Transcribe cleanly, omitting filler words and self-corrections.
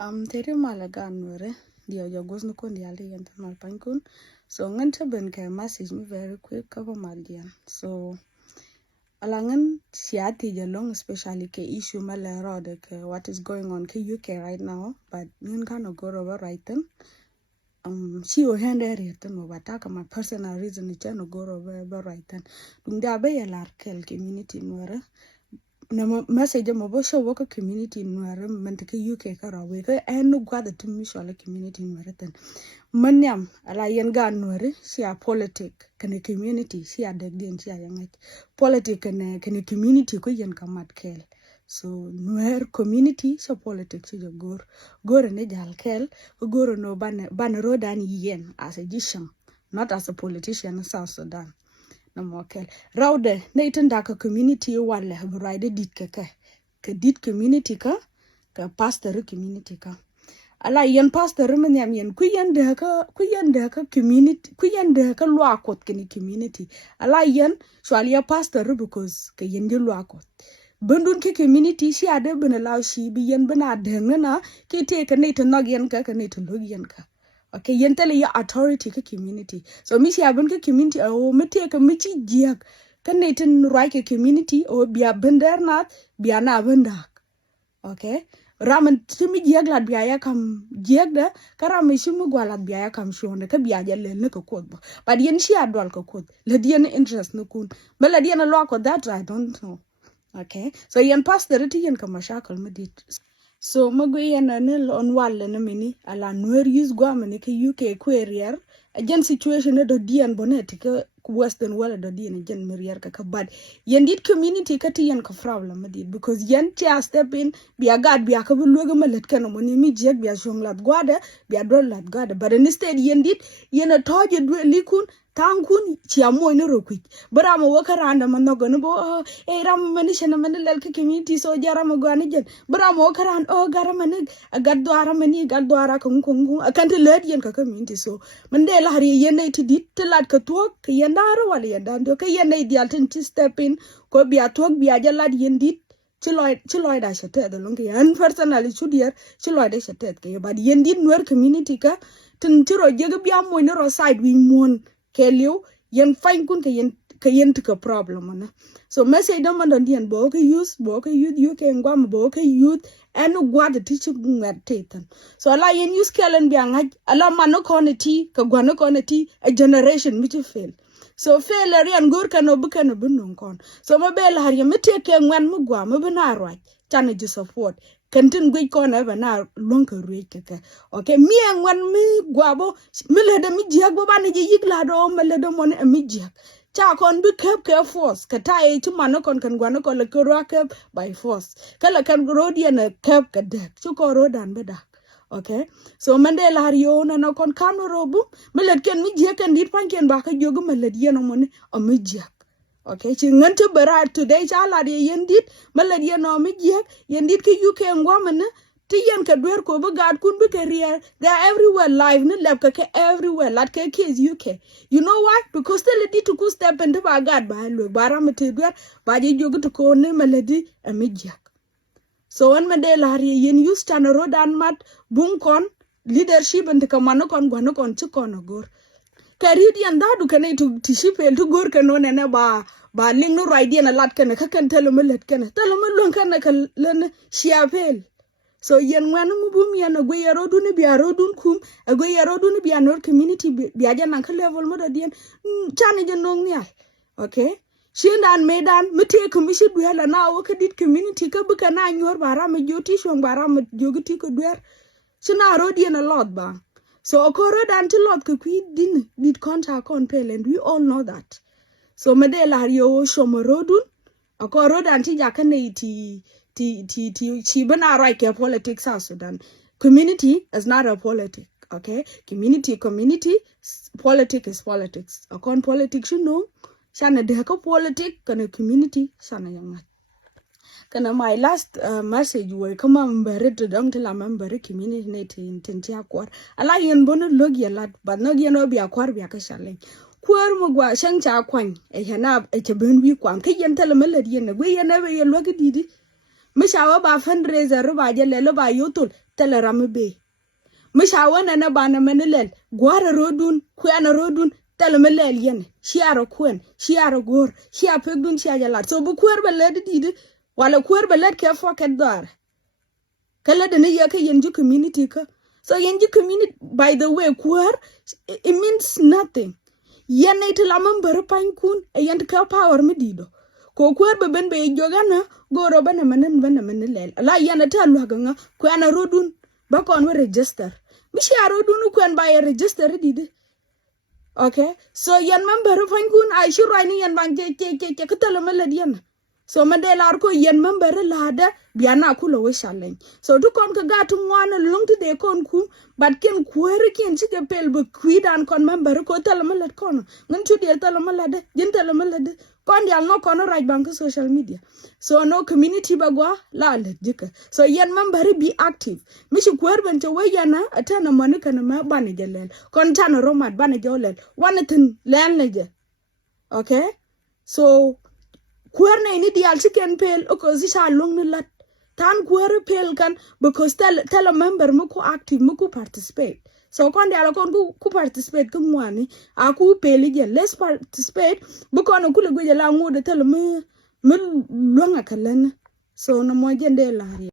Tere malaga Nuer dio jogos no kon diali yenta mal pankun. So nganta ben ka message me very quick cover maldian. So alangan siati jalong especially ke issue malero de ke what is going on ke UK right now, but ngan kana go over right then. She o hand area ten no bataka my personal reason it no go over right then. Dung da be yalar kel community Nuer. Na message mo bo show work community Nuer mente ke UK kara we ke enu gwada timishola community Nuer ten manyam ala yen ga Nuer si a politic kene community si a degden si a yangai politic kene community ko yen kamat kel so Nuer community so politics jo gor ne jal kel gor no ban rodan yen as a jisham not as a politician in South Sudan. No mokel rawde neitenda ka community wale bride dit ka dit community ka pastor community ka ala yen pastor men yam yen kuyende ka community kuyende ka luakot kini community ala yen shwalia pastor because ka yen di luakot bundun ke community si ade benela shi bi yen bena dengna ke te ka neit nog yen ka neit log yen ka. Okay, yentele ya authority ke community. So misi abun ke community o mete ke michi jiak. Kan neten right ke community o biya bender nat biya na bendak. Okay? Ramen timi jiak lad biya ya kam jiak da karam shimu gwalat biya ya kam shonde ke biya jale ne ko kod. But yen shi adwal ko kod. Le dien interest no kun. Bela dien law ko that I don't know. Okay? So yen pastor ti yen kamashakal medit. So magoy na nil on wall na mini ala Nuer use gwamani ke UK querer again situation do dian bonet ke western wala do dian again merier ka bad yendit community ka tiyan ka problem did because yen tia step in be a god be a ka lugo malet kan moni mi jek be a jomlat gwada be a dolat gwada but instead yendit yena toje likun tankun chiamo ino rokwik bara mo wakaranda manogo no bo ram manishana manel ke community so jara mo gani jen bara mo wakaran gara manig agadwara mani gadwara kungungu akante led yen ka community so mandela hari yene tidit telat ka tuok ke yandara wala yandando ke yene ideal tin step in ko biya tuok biya jalad yendit chiloy da shete da longe yan personally chudier chiloy da shete ke but yendit Nuer community ka tin chiro jega biya mo no side we mon Kelio, yen fine kun ke yen tika problem na. So message don't man dian bo ke use you can go bo ke youth and gwa the teacher ngat tetan. So ala yen use kelen biang ala mano koneti ka gwana koneti a generation which fail. So fail ari an gor kano bukano bunun kon. So mabel har ya mete ke ngwan mu gwa mabana right. Chana ju support. Kentin gwe kona na lonka rueke. Okay, me and one me guabo, milada mi jiak bobana je yiglado, melada mon a mi jiak. Cha kon be kept force, katai to manokon can guanaco la kuraka by force. Kala can grodi and a cap kadek, chuko road and bedak. Okay, so Mandela Harion and a con cano robo, Melet can mi jiak and did pankin back a yoga meladiano money or mi jiak. Okay, she went to Berat today. Chala de yendit, Maladia no migiak, yendit ke UK and woman, Tiyan Kadwer Koba God could be career. They are everywhere live, no lepka everywhere, like kids UK. You know why? Because they let it to go step into my God by Luke, Baramatiga, by the yoga to call name Melody and migiak. So when Mandela Hari yen used to road and mat, boom con, leadership and the Kamanokon, Guanokon, Chukonogor. Karidi and that can to shipel to go can one and ba ling no idea a lot can tell them let can tell them long can learn shiapel. So yen one boom yan a way a rodun be a rodun cum, a way a rodun be a nor community be a jan uncle level mother dean chanajan long near. Okay? She and Medan, Mete commission well and now work at community kabuka nine your barama duty shong barama yogati could wear. She now rodian a lot bang. So occurred until Lord Kuki did contact on Pale, and we all know that. So Medela yo shomorodun, occurred until Yakane ti Chibana right politics South Sudan. Community is not a politic, okay? Community, politics is politics. Upon politics, you know, Shana dehako politic, can a community, Shana Yamat. Kana my last message will come on buried to them till I'm buried community in Tintia Quar. A lion bonnet logia lad, but no geno be a quarbiaca shalling. Quar mugwa shancha quang, a hanab, a chabun we quang, kayan tell a melody and a way and never you look at it. Mishawa ba fundraiser by your lelo by yotul. tele ramabe mishawana na bana menelel gwara rodun kwana rodun tele melel yen shiaro kwen shiaro gor shia pegdun shia jalat so bu kwer beled didi wala kwer beled ke foket dar kala de ne yake yenju community ka so yenju community by the way kwer it means nothing yen it la member pain kun e yen ka power medido ko kwer be ben be jogana goro bana menelel la yen ta lu ganga kwana rodun ba kon we register mi shiaro dunu kwen ba register didi. Okay, so yan member fan kun I should write yan bang ke ketala meladian. So madela ko yan member lada biana kulo we challenge. So du kon ka gatu ngwana lung to de kon ku but ken kwere ken chike pel bu kwidan kon member ko tala melad kon. Ngan chu de tala melade yin tala melade kon yal no kon right bank social media. So no community bagwa la jika. So yan member be active. Mishi kwerben to we yana atana monika na ma bani jalel. Kon tana romat bani jolel. Wanatin len leje. Okay? So kwerne ini dial chicken pel opposition long ni lat. Tan kwere pel kan because tell a member muku active muku participate. So kon dial kon ku participate ku mwani aku peli je let's participate bukono kule gwe la ngode tell me longa kalana so no mo jende la